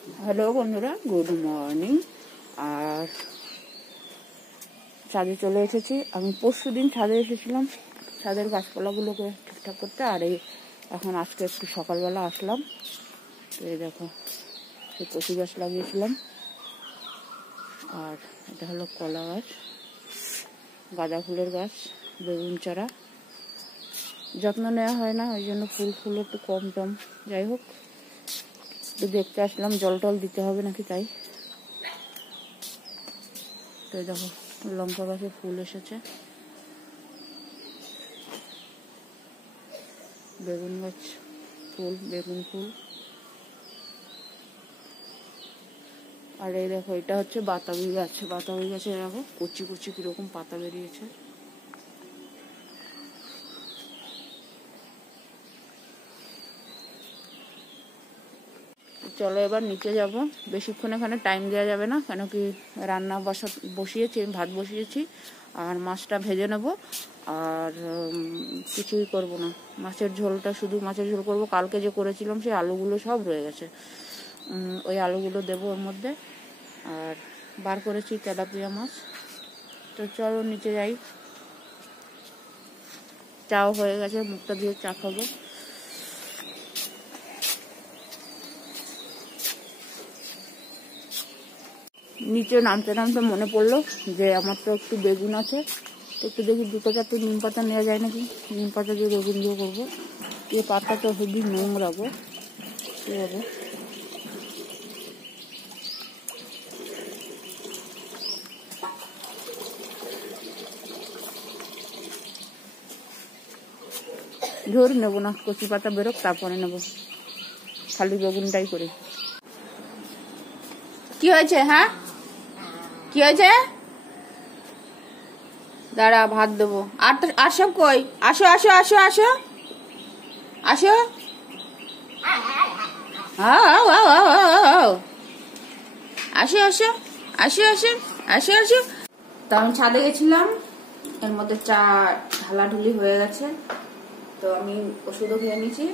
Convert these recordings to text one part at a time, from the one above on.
Hello বন্ধুরা, good morning. আর ছাদে চলে এসেছি। আমি পরশুদিন ছাদে এসেছিলাম ছাদের গাছপালাগুলোকে ঠিকঠাক করতে। আর এই এখন আজকে একটু সকালবেলা আসলাম। তো এই দেখো, এই কচু গাছ লাগিয়েছিলাম। আর এটা হলো কলা গাছ, গাঁদা ফুলের গাছ, বেগুন চারা। যত্ন নেওয়া হয় না, ওই জন্য ফুল একটু কম টম। যাই হোক, একটু দেখতে আসলাম জল টল দিতে হবে নাকি তাই। তো দেখো, লঙ্কা গাছে ফুল এসেছে, বেগুন গাছ ফুল, বেগুন ফুল। আর এই দেখো, এটা হচ্ছে বাতাবি গাছ। বাতাবি গাছে দেখো কচি কচি কিরকম পাতা বেরিয়েছে। চলো এবার নিচে যাব। বেশিক্ষণ এখানে টাইম দেওয়া যাবে না, কেন কি রান্না বসিয়েছি, ভাত বসিয়েছি। আর মাছটা ভেজে নেব। আর কিছুই করব না, মাছের ঝোলটা, শুধু মাছের ঝোল করব। কালকে যে করেছিলাম সেই আলুগুলো সব রয়ে গেছে, ওই আলুগুলো দেবো ওর মধ্যে। আর বার করেছি তেলাপিয়া মাছ। তো চলো নিচে যাই। চাও হয়ে গেছে, মুখটা দিয়ে চা খাবো। নিচে নামতে নামতে মনে পড়লো যে আমার তো একটু বেগুন আছে, একটু দেখি 2-4টে নিম পাতা নেওয়া যায় নাকি। নিম পাতা দিয়ে বেগুন দিয়ে করবো। এই পাতা তো খুবই নোংরা গো, কি হবে। ধর নেবো না, কচি পাতা বেরোক তারপরে নেবো, খালি বেগুনটাই করি। কি হয়েছে? হ্যাঁ, কি হয়েছে? দাঁড়া, ভাত দেবো। আর সব কই? আসো আসো আসো আসো আসো। আসো আসো আসো আসো আসো আসো। তো আমি ছাদে গেছিলাম, এর মধ্যে চা ঢালাঢুলি হয়ে গেছে। তো আমি ওষুধও খেয়ে নিয়েছি।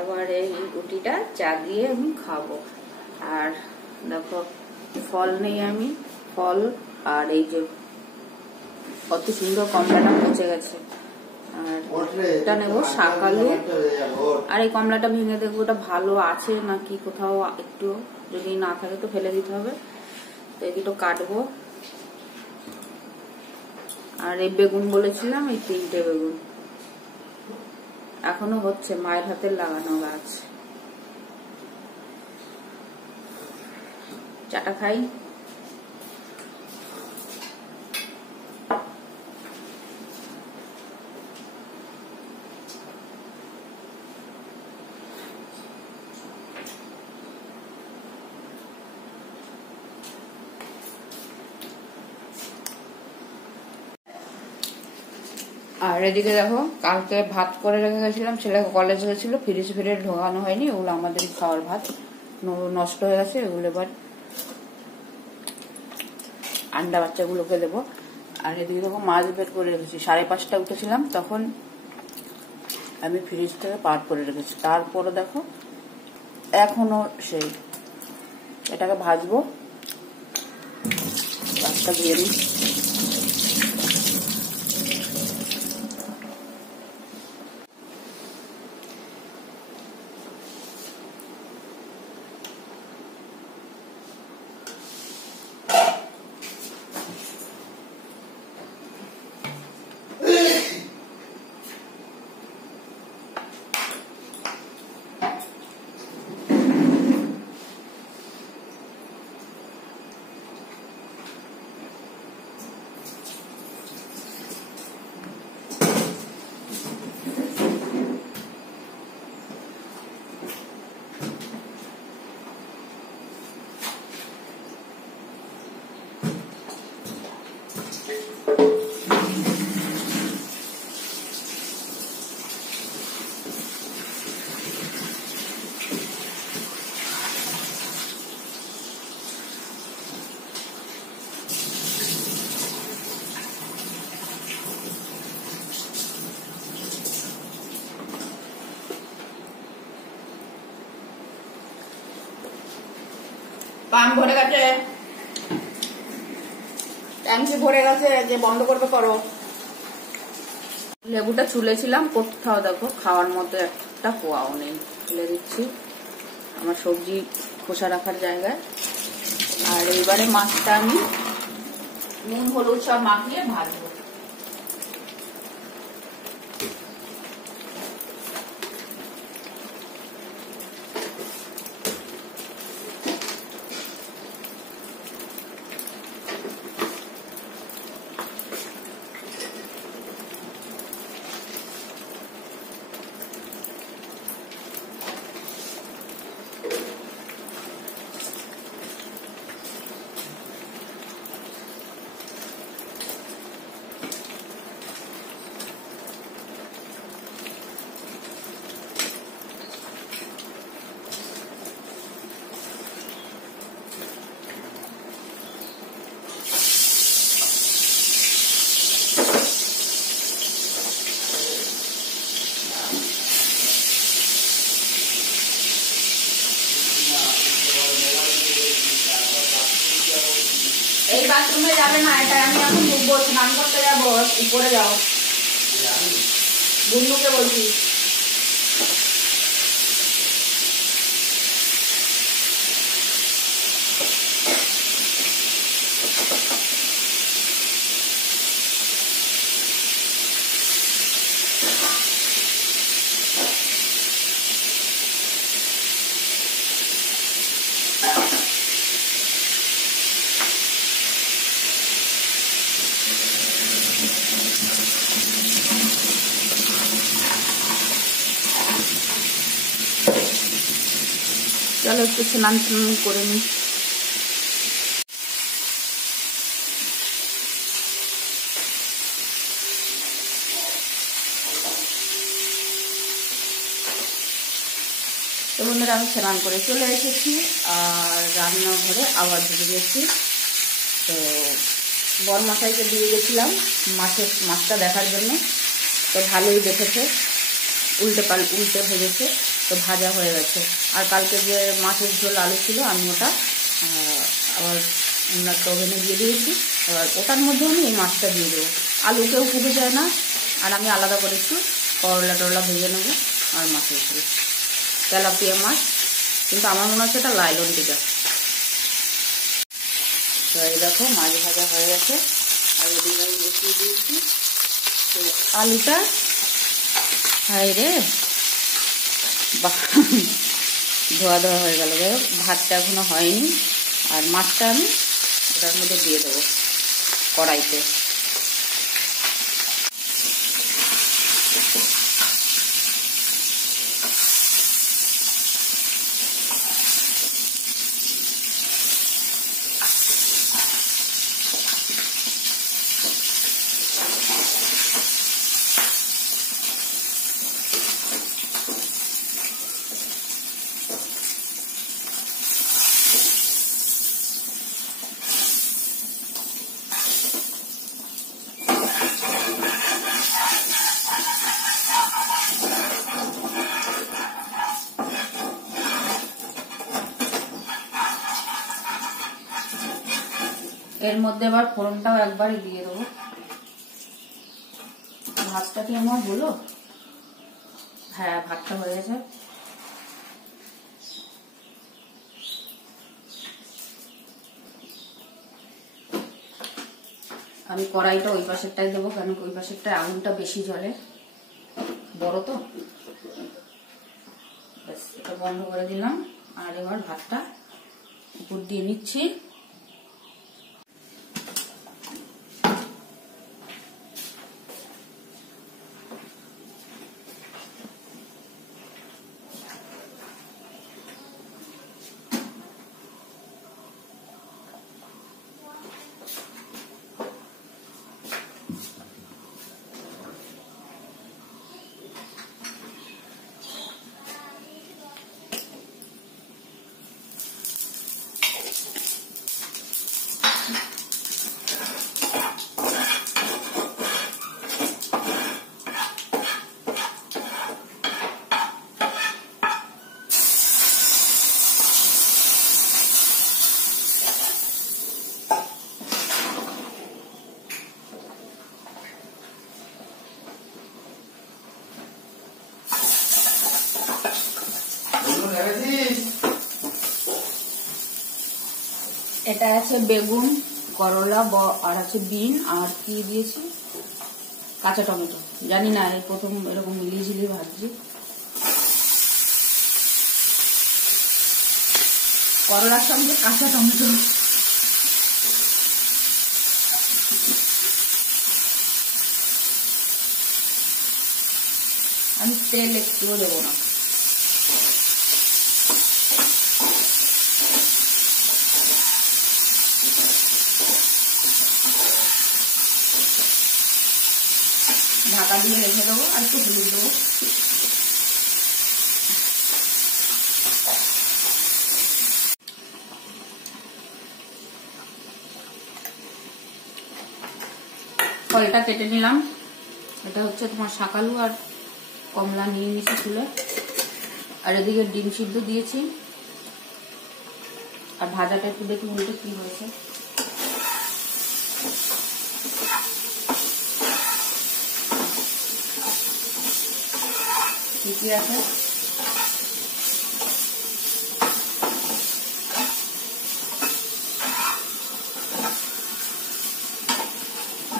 এবার এই রুটিটা চা দিয়ে আমি খাবো। আর দেখো, ফল নেই, আমি ফল আর এই যে কত সুন্দর কমলাটা পচে গেছে। আর এটা নেবো শাকালু। আর এই কমলাটা ভেঙে দেখবো ওটা ভালো আছে নাকি, কোথাও একটু যদি না থাকে তো ফেলে দিতে হবে। তো এই দুটো কাটবো। আর এই বেগুন বলেছিলাম, এই 3টে বেগুন এখনো হচ্ছে, মায়ের হাতের লাগানো গাছ। চাটা খাই। আর এদিকে দেখো, কালকে ভাত করে রেখে গেছিলাম, ছেলেকে কলেজ হয়েছিল, ফ্রিজে ঢোকানো হয়নি। ওগুলো আমাদের খাওয়ার ভাত, নষ্ট হয়ে গেছে। ওগুলো এবার আন্ডা বাচ্চাগুলোকে দেবো। আর এদিকে দেখো, মাছ বের করে রেখেছি। 5:30 উঠেছিলাম, তখন আমি ফ্রিজ থেকে পার করে রেখেছি। তারপরে দেখো এখনো সেই, এটাকে ভাজবো। ভাতটা দিয়ে দিই। পাম ভরে গেছে, ট্যাঙ্কি ভরে গেছে, যে বন্ধ করবে করো। লেবুটা চুলেছিলাম, কোথাও দেখো খাওয়ার মতো একটা কোয়াও নেই। ফেলে দিচ্ছি আমার সবজি খোসা রাখার জায়গায়। আর এইবারে মাছটা আমি নুন হলুদ সব মাখিয়ে ভাজবো। এই বাথরুমে যাবে না, এটা আমি এখন ডুববো, স্নান করতে যাবো, উপরে যাও। বুন্নুকে বলছি। চলো একটু স্নান করে নি। তো বন্ধুরা আমি স্নান করে চলে এসেছি আর রান্নাঘরে আবার ঢুকে গেছি। তো বড়মশাইকে দিয়ে গেছিলাম মাছটা দেখার জন্য। তো ভালোই দেখেছে, উল্টে ভেজেছে, তো ভাজা হয়ে গেছে। আর কালকে যে মাছের ঝোল আলু ছিল আমি ওটা আবার একটা ওভেনে দিয়ে দিয়েছি। এবার ওটার মধ্যে আমি এই মাছটা দিয়ে দেবো। আলু কেউ ভেজে যায় না, আর আমি আলাদা করে একটু করলা টরলা ভেজে নেবো। আর মাছের ঝোল তেলাপিয়া মাছ, কিন্তু আমার মনে হচ্ছে এটা লাইলন টিকা। তো এই দেখো মাছ ভাজা হয়ে গেছে, আর ওদিকে আমি বসিয়ে দিয়েছি। তো আলুটা হাই রে ধোয়া হয়ে গেল। যাই হোক, ভাতটা এখনো হয়নি। আর মাছটা আমি ওটার মধ্যে দিয়ে দেবো কড়াইতে। এর মধ্যে আবার ফোড়নটাও একবারই দিয়ে দেবো। ভাতটা কি আমার হলো? হ্যাঁ, ভাতটা হয়ে গেছে। আমি কড়াইটা ওই পাশেরটাই দেবো, কারণ ওই পাশেরটায় আগুনটা বেশি জ্বলে, বড় তো। ব্যাস, এটা বন্ধ করে দিলাম। আর এবার ভাতটা উপর দিয়ে নিচ্ছি। এটা আছে বেগুন, করলা আর আছে বিন, আর কি দিয়েছি কাঁচা টমেটো। জানি না, এই প্রথম এরকম মিলিয়ে ঝিলিয়ে ভাজছি। করলার সঙ্গে কাঁচা টমেটো। আমি তেল একটুও দেবো না। ঢাকা দিয়ে রেখে দেবো, আর একটু হলুদ দেবো। ফলটা কেটে নিলাম। এটা হচ্ছে তোমার শাকালু আর কমলা নিয়ে নিয়েছি তুলে। আর এদিকে ডিম সিদ্ধ দিয়েছি। আর ভাজাটা একটু দেখি উল্টে কি হয়েছে। ঠিকই আছে।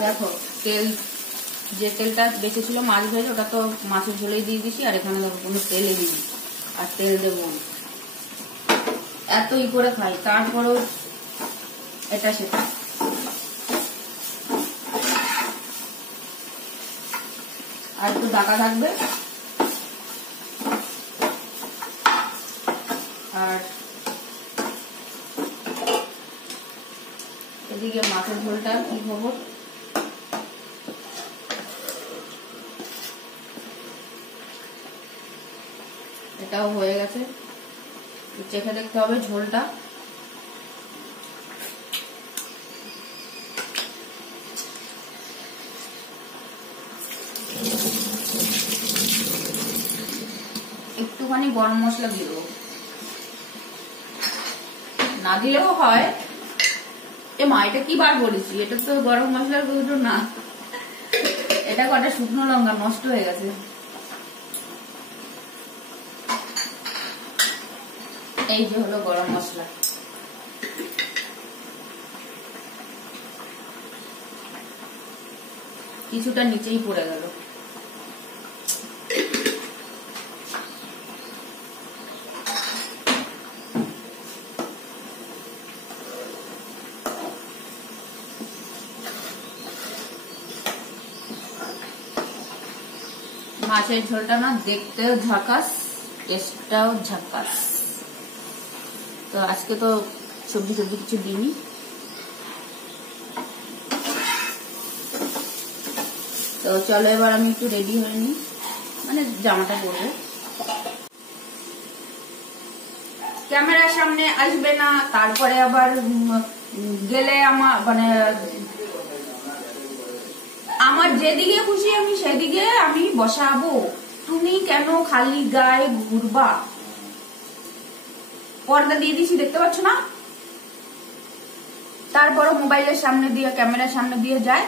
দেখো তেল, যে তেলটা বেঁচেছিল মাছ ভেজে, ওটা তো মাছের ঝোলেই দিয়ে দিছি। আর এখানে দেখো কোনো তেলে দিই, আর তেল দেবো এতই করে খাই, তারপরেও এটা সেটা। আর একটু ঢাকা থাকবে। আর এদিকে মাছের ঝোলটা কি হবো, এটাও হয়ে গেছে। চেখে দেখতে হবে ঝোলটা। একটুখানি গরম মশলা দিয়ে দেবো, না দিলেও হয়। এ মা, এটা কি বার করেছি, এটা তো গরম মশলার গুঁড়ো না, এটা কটা শুকনো লঙ্কা নষ্ট হয়ে গেছে। এই যে হলো গরম মশলা। কিছুটা নিচেই পড়ে গেল। মাছের ঝোলটা না দেখতেও ঝাকাস, টেস্টটাও ঝাকাস। তো আজকে তো সবজি কিছু দিইনি। তো চলো এবার আমি একটু রেডি হয়ে নিই, মানে জামাটা পরবো। ক্যামেরার সামনে আসবে না, তারপরে আবার গেলে আমার যেদিকে খুশি আমি সেদিকে আমি বসাবো। তুমি কেন খালি গায়ে ঘুরবা? পর্দা দিয়ে দিছি, দেখতে পাচ্ছ না? তারপরে মোবাইলের সামনে দিয়ে, ক্যামেরার সামনে দিয়ে যায়।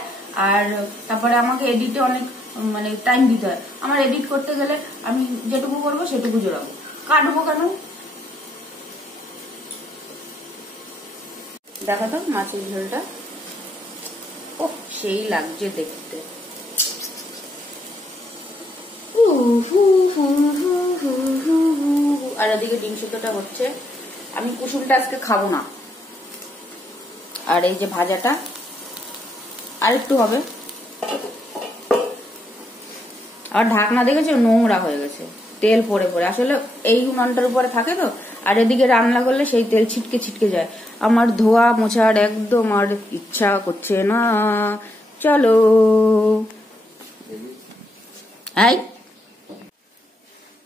আর তারপরে আমাকে এডিটে অনেক টাইম দিতে হয়। আমার এডিট করতে গেলে আমি যেটুকু করবো সেটুকু জোড়াবো, কাটবো কেন? দেখো তো মাছের ঝোলটা, ও সেই লাগছে দেখতে। আর ওদিকে ডিম সিদ্ধটা হচ্ছে। আমি কুসুমটা আজকে খাবো না। আর এই যে ভাজাটা আর একটু হবে। আর ঢাকনা দেখেছো, নোংরা হয়ে গেছে, তেল পড়ে পড়ে। আসলে এই উনানটার উপরে থাকে তো, আর এদিকে রান্না করলে সেই তেল ছিটকে ছিটকে যায়। আমার ধোয়া মোছার একদম আর ইচ্ছা করছে না। চলো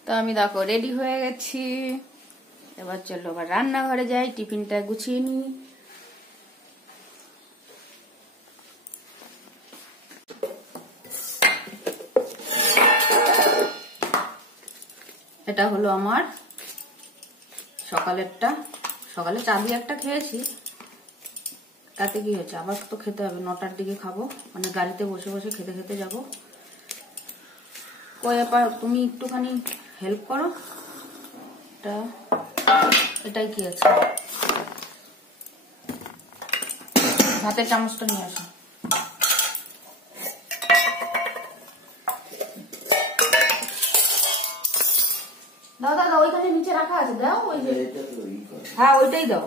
তো আমি দেখো রেডি হয়ে গেছি। এবার চলো আবার রান্নাঘরে যাই, টিফিনটা গুছিয়ে নিই। এটা হলো আমার সকালেরটা। সকালে চা দিয়ে একটা খেয়েছি, তাতে কি হয়েছে, আবার তো খেতে হবে। 9টার দিকে খাবো, গাড়িতে বসে বসে খেতে খেতে যাবো। তুমি একটুখানি হেল্প করো। এটাই কি আছে, ভাতের চামচটা নিয়ে আসো। দাও দাদা, ওইখানে নিচে রাখা আছে, দাও। ওই যে হ্যাঁ, ওইটাই দাও।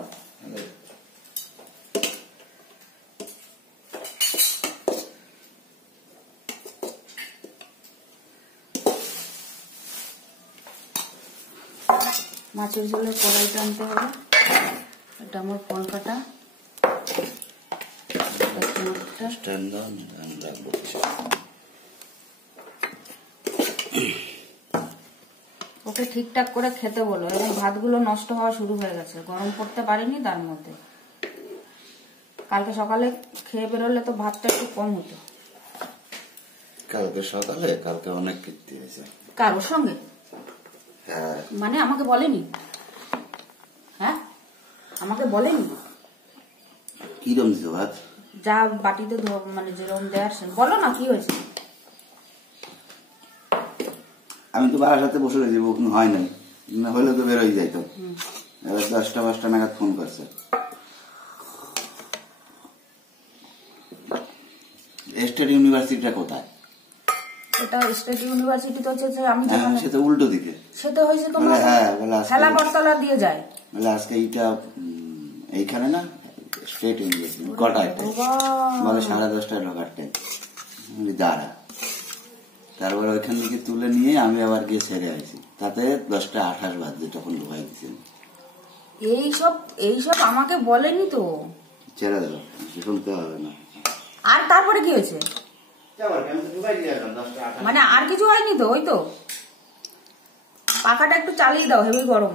মাছের ঝোলের কড়াইটা আনতে হবে। এটা আমার কলকাটা। ওকে ঠিকঠাক করে খেতে বলো। এবং ভাতগুলো নষ্ট হওয়া শুরু হয়ে গেছে, গরম করতে পারিনি তার মধ্যে। কালকে সকালে খেয়ে বেরোলে তো ভাতটা একটু কম হতো। কালকে সকালে কালকে অনেক কীর্তি হয়েছে। কারোর সঙ্গে? হ্যাঁ। মানে আমাকে বলেনি? হ্যাঁ, আমাকে বলেনি। কিরম দিছো ভাত? যা বাটিতে মানে যেরকম দেয়ার বলো না, কি হয়েছে? আমি তো বাবার সাথে বসে রয়েছি, বুকিং হয় নাই, না হলে তো বেরোই যাইতো। এবার 10টা-5টা নাগাদ ফোন করছে। স্টেট ইউনিভার্সিটিটা কোথায়? এটা স্টেট ইউনিভার্সিটি তো হচ্ছে আমি সে তো উল্টো দিকে। সেটা হয়েছে তোমার খেলা বটতলা দিয়ে যায়। বলে আজকে এইটা এইখানে না স্টেট ইউনিভার্সিটি কটায় বলে 10:30টায় ঢোকার টাইম। দাঁড়া, তারপরে ওইখান থেকে তুলে নিয়ে আমি আবার গিয়ে ছেড়ে আসি, তাতে 10:28 বাজে তখন ঢোকাই দিচ্ছেন। এইসব আমাকে বলেনি তো। ছেড়ে দেবো, শুনতে হবে না। আর তারপরে কি হয়েছে? মানে আর কিছু হয়নি তো? ওই তো পাখাটা একটু চালিয়ে দাও, হেবি গরম।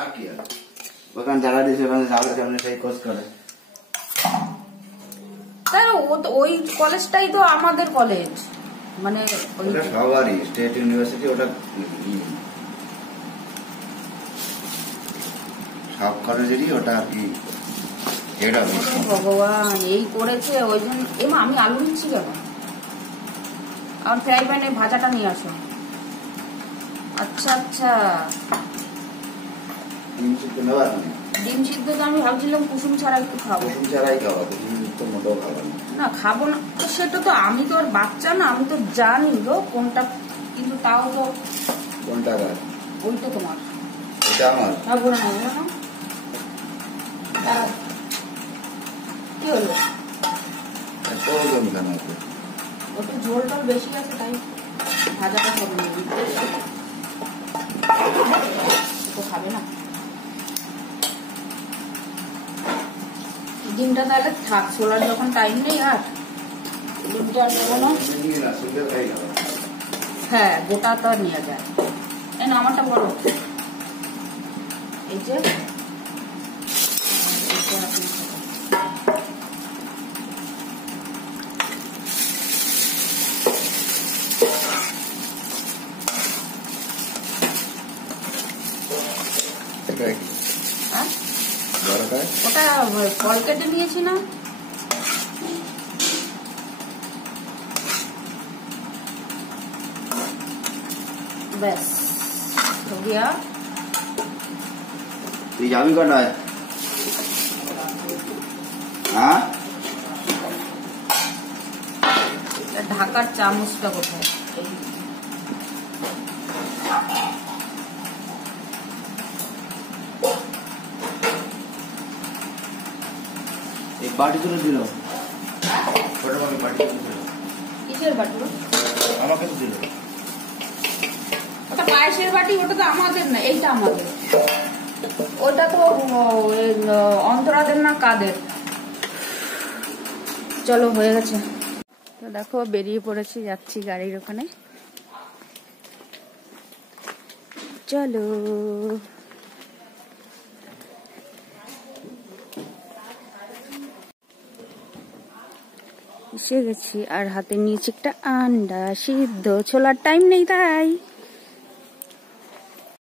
আর কি আর ওখানে জায়গা দিয়েছে, ওখানে যাওয়ার সামনে সেই কোর্স করে। ওই কলেজটাই তো আমাদের কলেজ, মানে সবারই স্টেট ইউনিভার্সিটি, ওটা সব কলেজেরই ওটা আর কি। ভগবান, এই করেছে ওই জন্য। এমা আমি আলু নিচ্ছি কেন? আর ফ্রাই প্যানে ভাজাটা নিয়ে আসো। আচ্ছা আচ্ছা, ডিম সিদ্ধ তো আমি ভাবছিলাম কুসুম ছাড়া একটু খাবো। কুসুম ছাড়াই খাওয়া, কুসুম তো মোটেও খাবো না, খাবো না তো। সেটা তো আমি তো আর বাচ্চা না, আমি তো জানি গো কোনটা, কিন্তু তাও তো। কোনটা? ওইটা তোমার, ওইটা আমার। হ্যাঁ, বলো না, বলো না। কি হলো? ওটা ঝোল টোল বেশি আছে, তাই ভাজাটা সব তো খাবে না। ডিমটা তাহলে থাক, ছোলার যখন টাইম নেই আর ডিমটা আর নেবো না। হ্যাঁ, গোটা তো আর নেওয়া যায় না। আমারটা বলো, এই যে ওটা ফল কেটে নিয়েছি না। ব্যাস हो गया। তুই যাবি কটায়? হ্যাঁ, ঢাকার চামচটা কোথায়? এই বাটি তুলে দিল, ছোট বাটি দিল। কিসের বাটি? আমাকে তো দিল। ওটা পায়েসের বাটি, ওটা তো আমাদের না, এইটা আমাদের। ওটা তো অন্তরাদের না, কাদের। চলো, হয়ে গেছে। তো দেখো বেরিয়ে পড়েছি, যাচ্ছি গাড়ির ওখানে। চলো, এসে গেছি। আর হাতে নিয়েছি একটা আন্ডা সিদ্ধ। ছোলার টাইম নেই তাই।